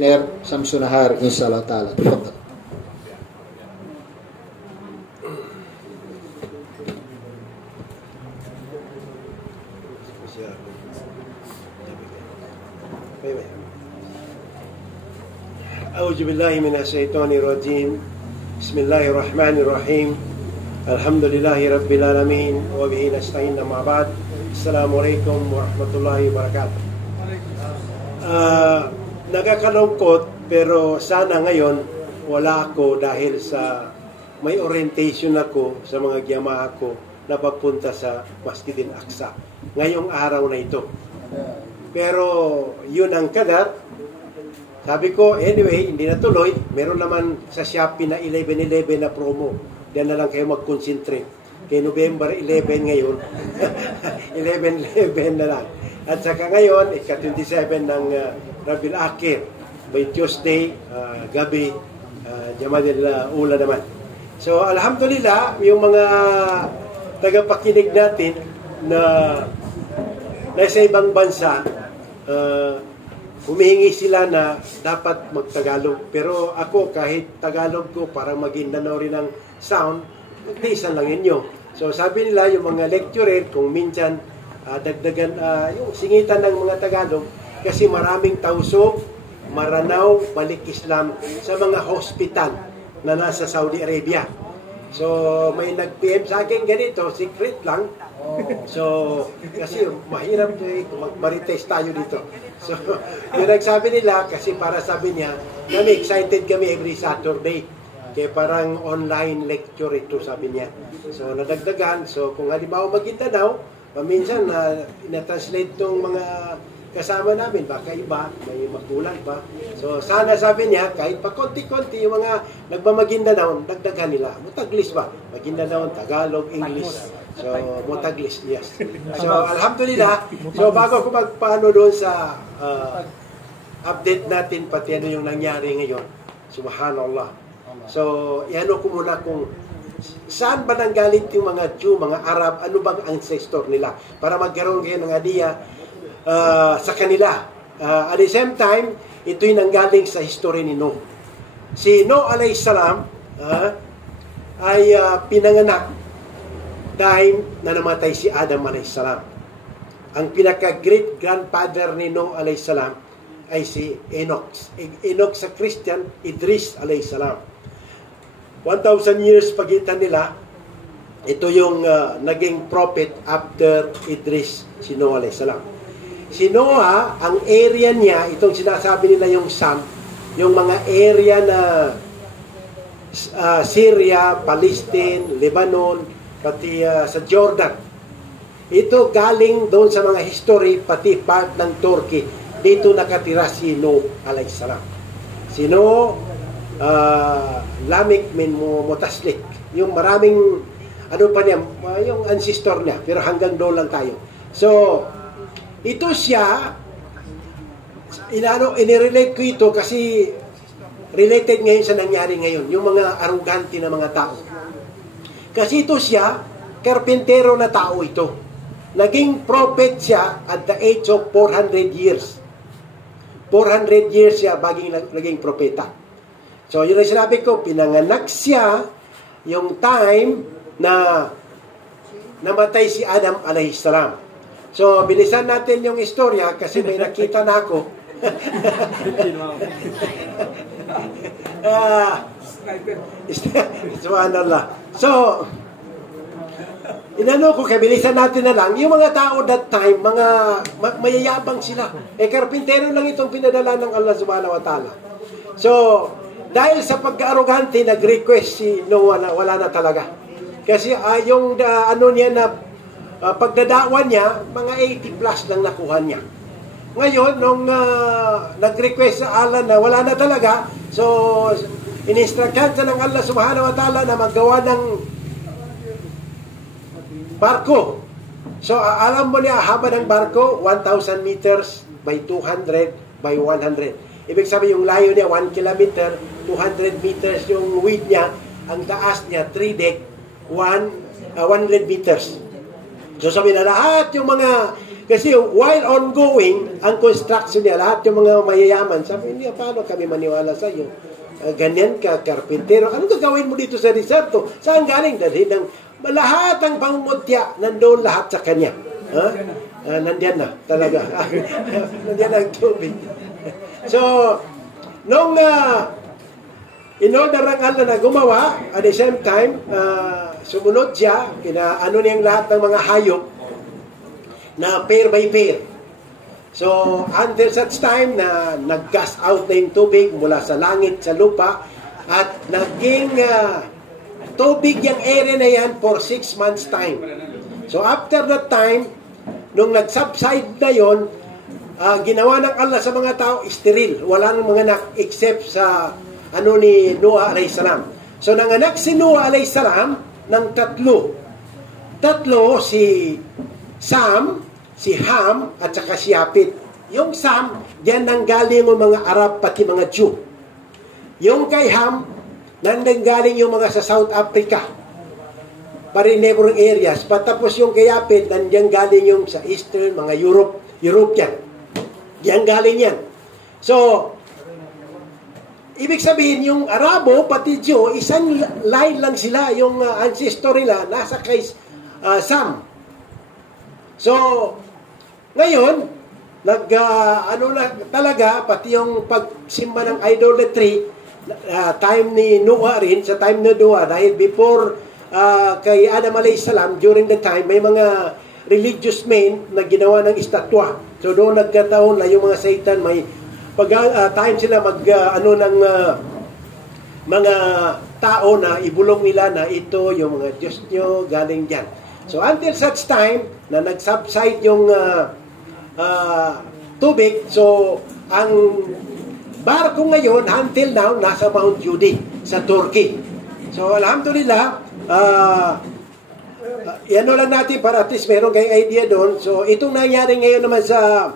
Samsu Nahar inshallah ta'ala. Tafadhal. أعوذ بالله من الشيطان الرجيم بسم الله الرحمن الرحيم الحمد لله رب العالمين وبه نستعين مع بعد السلام عليكم ورحمة الله وبركاته. Nagakalungkot pero sana ngayon wala ako dahil sa may orientation ako sa mga giyama ko na pagpunta sa Masjid al-Aqsa ngayong araw na ito. Pero yun ang kadar. Sabi ko, anyway, hindi natuloy. Meron naman sa Shopee na 11-11 na promo. Diyan na lang kayo mag-concentrate. Kay November 11 ngayon, 11-11 na lang. At saka ngayon, ika-27 ng Rabiul Akhir. By Tuesday, gabi, Jamadil Ula naman. So, alhamdulillah, yung mga tagapakinig natin na nasa ibang bansa, humihingi sila na dapat magtagalog. Pero ako, kahit Tagalog ko, para Maguindanao rin ang sound, nagtiisan lang inyo. So sabi nila, yung mga lecturer, kung minsan dagdagan yung singitan ng mga Tagalog, kasi maraming tausog, maranaw, balik Islam sa mga hospital na nasa Saudi Arabia. So may nag-PM sa akin ganito, secret lang. So, kasi mahirap mag-marites tayo dito. So, yung nagsabi nila, kasi para sabi niya, kami excited kami every Saturday. Kaya parang online lecture ito, sabi niya. So, nadagdagan. So, kung halimbawa Maguindanao, paminsan na ina-translate itong mga kasama namin, baka iba, may magulang pa. So, sana sabi niya, kahit pa konti-konti yung mga nagmamaguindanao, dagdagan nila. Mutaglis ba? Maguindanao, Tagalog, English. So, Motaglis, yes. So, alhamdulillah. So, bago ko magpaano doon sa update natin, pati ano yung nangyari ngayon. Subhanallah. So, iano ko muna kung saan ba nanggalit yung mga Jew, mga Arab, ano bang ancestor nila? Para magkaroon kayo ng idea sa kanila. At the same time, ito'y nanggaling sa history ni Noah. Si Noah alayhis salam ay pinanganak time na namatay si Adam alayhis salam. Ang pinaka-great-grandfather ni Noah alayhis salam ay si Enoch. Enoch sa Christian, Idris alayhis salam. 1,000 years pagitan nila. Ito yung naging prophet after Idris, si Noah alayhis salam. Si Noah, ang area niya, itong sinasabi nila yung Sam, yung mga area na Syria, Palestine, Lebanon, pati sa Jordan. Ito galing doon sa mga history, pati part ng Turkey. Dito nakatira si Noah alayhis salam. Si Noah, Lamik min Motaslik. Yung maraming, ano pa niya, yung ancestor niya. Pero hanggang doon lang tayo. So, ito siya, inirelate ko ito kasi related ngayon sa nangyari ngayon. Yung mga arrogante na mga tao. Kasi ito siya, karpintero na tao ito. Naging prophet siya at the age of 400 years. 400 years siya naging propeta. So, yun ang sinabi ko, pinanganak siya yung time na namatay si Adam alayhis salam. So, bilisan natin yung istorya kasi may nakita na ako. Subhanallah. So, inano ko, kabilisan natin na lang, yung mga tao that time, mga mayayabang sila. Karpintero lang itong pinadala ng Allah subhanahu wa ta'ala. So, dahil sa pagka-arrogante, nag-request si Noah na wala na talaga. Kasi yung ano niya na pagdadawan niya, mga 80 plus lang nakuha niya. Ngayon, nung nag-request sa Allah na wala na talaga, so, in-instructan sa ng Allah subhanahu wa ta'ala na maggawa ng barko. So, alam mo niya, haba ng barko, 1,000 meters by 200 by 100. Ibig sabihin, yung layo niya, 1 kilometer, 200 meters yung width niya, ang taas niya, 3 deck, 100 meters. So, sabi na lahat yung mga Kasi while ongoing, ang construction niya, lahat yung mga mayayaman, sabi niya, paano kami maniwala sa iyo? Ganyan ka, karpintero. Anong gagawin mo dito sa deserto? Saan galing? Dahil ng lahat ang pangmutya, nandoon lahat sa kanya. Nandiyan na, talaga. Nandiyan ang tubig. So, nung in order ang Allah na gumawa, at the same time, sumunod siya, ano niyang lahat ng mga hayop na pair by pair. So, until such time na nag-gas out na yung tubig mula sa langit, sa lupa, at naging tubig yung area na yan for 6 months time. So, after that time, nung nag-subside na yon, ginawa ng Allah sa mga tao, steril. Walang mga anak except sa ni Noah alayhis salam. So, nanganak si Noah alayhis salam ng tatlo. Tatlo, si Sam, si Ham, at saka si Yapit. Yung Sam, diyan nanggaling yung mga Arab, pati mga Jew. Yung kay Ham, nanggaling yung mga sa South Africa, pari neighboring areas. Patapos yung kay Yapit, nandiyan galing yung sa Eastern, mga European. Diyan galing yan. So, ibig sabihin, yung Arabo, pati Jew, isang line lang sila, yung ancestor nila, nasa kay Sam. So, ngayon, talaga, pati yung pagsimba ng idolatry, time ni Noah rin, sa time ni Noah, dahil before kay Adam alayhis salam, during the time, may mga religious men na ginawa ng estatwa. So, doon nagkataon na yung mga Satan, may time sila ng mga tao na ibulong nila na ito, yung mga Diyos nyo, galing dyan. So, until such time, na nag-subside yung tubig, so, ang barko ngayon, until now, nasa Mount Judy, sa Turkey. So, alhamdulillah, ano lang natin para at least meron kayong idea doon. So, itong nangyari ngayon naman sa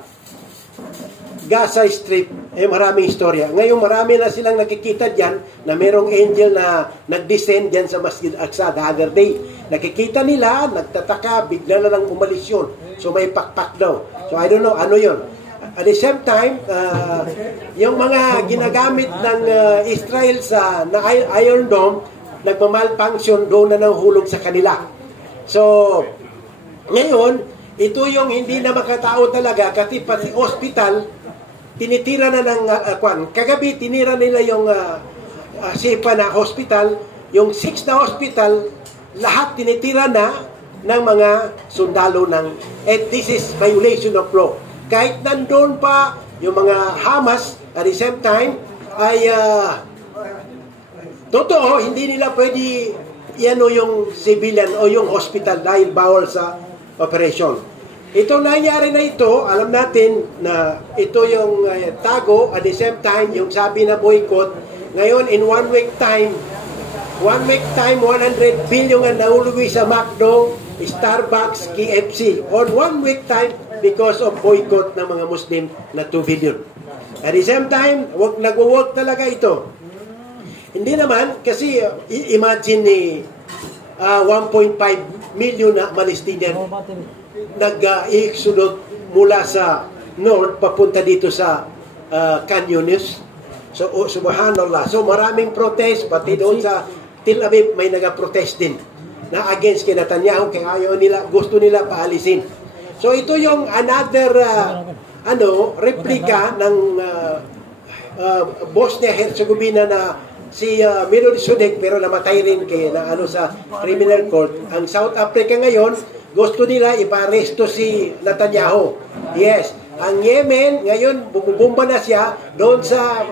Gaza Strip, maraming istorya. Ngayon, marami na silang nakikita dyan na merong angel na nag-descend dyan sa Masjid Aqsa the other day. Nakikita nila, nagtataka, bigla na lang umalis yun. So, may pakpak daw. So, I don't know, ano yun. At the same time, yung mga ginagamit ng Israel na Iron Dome, nagmamalfunction, doon na hulog sa kanila. So, ngayon, ito yung hindi na makatao talaga, kasi pati hospital, tinitira na ng kagabi tinira nila yung Sipa na hospital, yung 6 na hospital, lahat tinitira na ng mga sundalo and this is violation of law. Kahit nandun pa yung mga Hamas, at the same time ay totoo, hindi nila pwede yung civilian o yung hospital dahil bawal sa operation. Ito nangyari na ito, alam natin na ito yung tago, at the same time, yung sabi na boycott, ngayon in 1 week time, 100 billion ang nahulugi sa McDo, Starbucks, KFC. On 1 week time, because of boycott ng mga Muslim na 2 billion. At the same time, nag-work talaga ito. Hindi naman, kasi imagine ni 1.5 million na Palestinian nag-exodus mula sa north papunta dito sa Khan Yunis. So, subhanallah. So, maraming protest, pati doon sa Tel Aviv may nag-protest din na against kay Netanyahu, kaya ayaw nila, gusto nila paalisin. So, ito yung another replika ng Bosnia-Herzegovina na si Milod Sudik, pero namatay rin sa criminal court. Ang South Africa ngayon, gusto nila iparesto si Netanyahu. Yes. Ang Yemen, ngayon, bumubumba na siya doon sa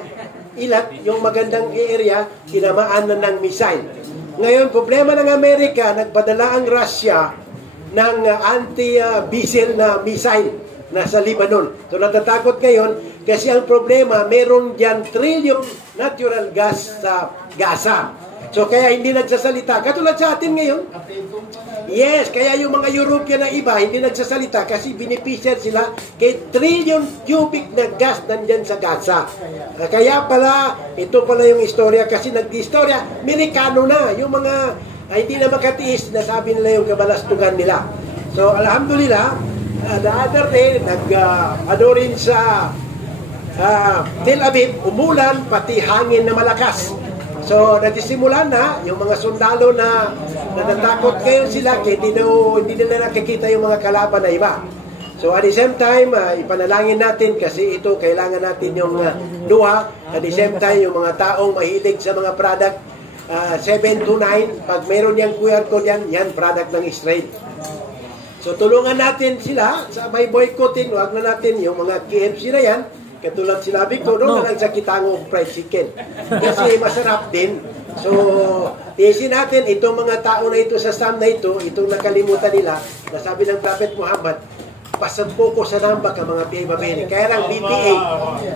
Ilat, yung magandang area, tinamaan na ng missile. Ngayon, problema ng Amerika, nagpadala ang Russia ng anti-missile na missile nasa Lebanon. So, natatakot ngayon kasi ang problema, meron dyan trillion natural gas sa Gaza. So, kaya hindi nagsasalita. Katulad sa atin ngayon. Yes, kaya yung mga European na iba, hindi nagsasalita kasi beneficial sila kay trillion cubic na gas nandyan sa Gaza. Kaya pala, ito pala yung istorya kasi nag-istorya, Amerikano na. Yung mga hindi na makatiis, nasabi nila yung kabalastugan nila. So, alhamdulillah, the other day, ano rin sa Tel Aviv, umulan, pati hangin na malakas. So, nagsisimula na, yung mga sundalo na natatakot ngayon sila, kaya hindi nila nakikita yung mga kalaban na iba. So, at the same time, ipanalangin natin kasi ito, kailangan natin yung luha. At the same time, yung mga taong mahilig sa mga product, 7 to 9, pag meron yung QR code yan product ng Israel. So, tulungan natin sila sa may boycotting, wag na natin yung mga KFC na yan, katulad sinabi ko, doon na lang sa kitangong fried chicken. Kasi masarap din. So, tiisin natin, itong mga tao na ito sa Sam na ito, itong nakalimutan nila, na sabi ng Prophet Muhammad, pasampo ko sa nambak ang mga PA-Mabini. Kaya lang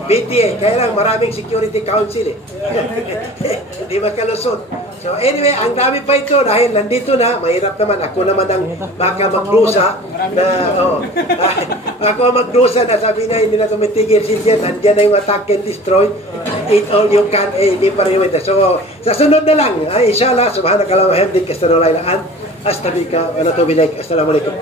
BTA, kaya lang maraming security council eh. Hindi makalusot. So anyway, ang dami pa ito dahil nandito na, mahirap naman. Ako naman ang baka magdusa na, ako ang magdusa na sabi niya, hindi na tumitigil siya, nandiyan na yung attack and destroy. Eat all you can, hindi pa rin ito. So, sa sunod na lang, inshallah, subhanakallah wa hamdik, astaghfirullahaladzim, astabika, wa natubu ilaik. Assalamualaikum.